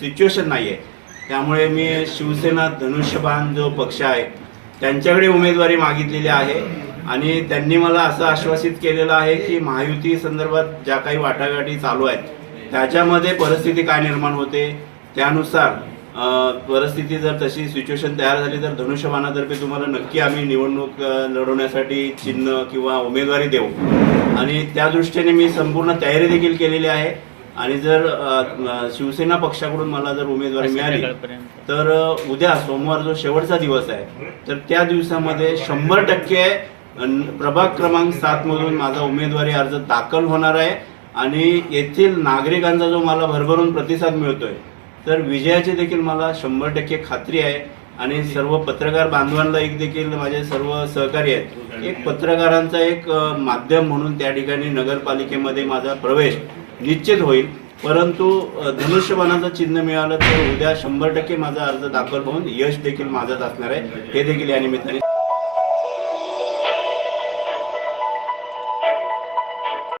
Situation नाही आहे त्यामुळे मी शिवसेना धनुष्यबाण जो पक्ष आहे त्यांच्याकडे उमेदवारी मागितलेली आहे. आणि त्यांनी मला असं आश्वासित केलेलं आहे की महायुती संदर्भात ज्या काही वाटाघाटी चालू आहेत त्याच्यामध्ये परिस्थिती काय निर्माण होते त्यानुसार परिस्थिती जर तशी सिच्युएशन तयार झाली तर धनुष्यबाणातर्फे तुम्हाला नक्की आम्ही निवडणूक लढवण्यासाठी चिन्ह किंवा उमेदवारी देऊ. आणि त्या दृष्टीने मी संपूर्ण तयारी देखील केलेली आहे. आणि जर शिवसेना पक्षाकडून मला जर उमेदवारी मिळाली तर उद्या सोमवार जो शेवटचा दिवस आहे तर त्या दिवसामध्ये शंभर टक्के प्रभाग क्रमांक सात मधून माझा उमेदवारी अर्ज दाखल होणार आहे. आणि येथील नागरिकांचा जो मला भरभरून प्रतिसाद मिळतोय तर विजयाची देखील मला शंभर टक्के खात्री आहे. आणि सर्व पत्रकार बांधवांना एक देखील माझे सर्व सहकारी आहेत एक पत्रकारांचा एक माध्यम म्हणून त्या ठिकाणी नगरपालिकेमध्ये माझा प्रवेश निश्चित होईल. परंतु धनुष्यबाणाचं चिन्ह मिळालं तर उद्या शंभर टक्के माझा अर्ज दाखल होऊन यश देखील माझंच असणार आहे. हे देखील या निमित्ताने